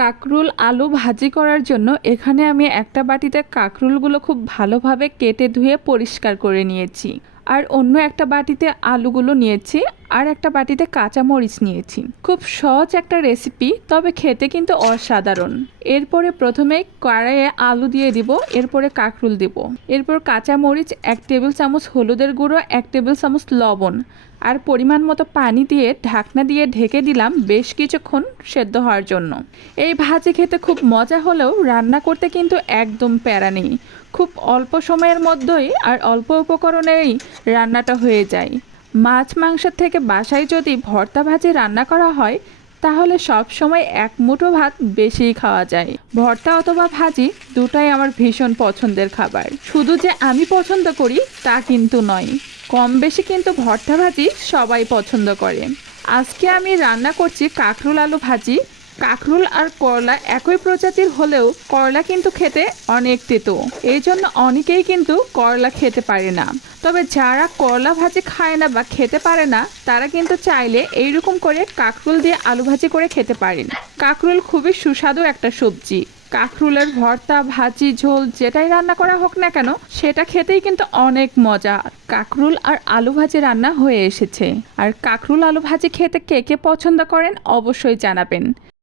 কাঁকরোল আলু ভাজি করার জন্য এখানে আমি একটা বাটিতে কাঁকরোলগুলো খুব ভালোভাবে কেটে ধুয়ে পরিষ্কার করে নিয়েছি। আর অন্য একটা বাটিতে আলুগুলো নিয়েছি, আর একটা বাটিতে কাঁচামরিচ নিয়েছি। খুব সহজ একটা রেসিপি, তবে খেতে কিন্তু অসাধারণ। এরপরে প্রথমে কড়াইয়ে আলু দিয়ে দিব, এরপরে কাঁকরোল দিব, এরপর কাঁচামরিচ, 1 টেবিল চামচ হলুদের গুঁড়ো, 1 টেবিল চামচ লবণ আর পরিমাণ মতো পানি দিয়ে ঢাকনা দিয়ে ঢেকে দিলাম বেশ কিছুক্ষণ সেদ্ধ হওয়ার জন্য। এই ভাজি খেতে খুব মজা হলেও রান্না করতে কিন্তু একদম প্যারা নেই। খুব অল্প সময়ের মধ্যেই আর অল্প উপকরণেই রান্নাটা হয়ে যায়। মাছ মাংসের থেকে বাসায় যদি ভর্তা ভাজি রান্না করা হয়, তাহলে সব সময় এক মুঠো ভাত বেশিই খাওয়া যায়। ভর্তা অথবা ভাজি দুটাই আমার ভীষণ পছন্দের খাবার। শুধু যে আমি পছন্দ করি তা কিন্তু নয়, কম বেশি কিন্তু ভর্তা ভাজি সবাই পছন্দ করে। আজকে আমি রান্না করছি কাঁকরোল আলু ভাজি। কাঁকরোল আর করলা একই প্রজাতির হলেও করলা কিন্তু খেতে অনেক তেতো, এই জন্য অনেকেই কিন্তু করলা খেতে পারে না। তবে যারা করলা ভাজি খায় না বা খেতে পারে না, তারা কিন্তু চাইলে এইরকম করে কাঁকরোল দিয়ে আলু ভাজি করে খেতে পারেন। কাঁকরোল খুবই সুস্বাদু একটা সবজি। কাঁকরোলের ভর্তা, ভাজি, ঝোল যেটাই রান্না করা হোক না কেন, সেটা খেতেই কিন্তু অনেক মজা। কাঁকরোল আর আলু ভাজি রান্না হয়ে এসেছে। আর কাঁকরোল আলু ভাজি খেতে কে কে পছন্দ করেন অবশ্যই জানাবেন।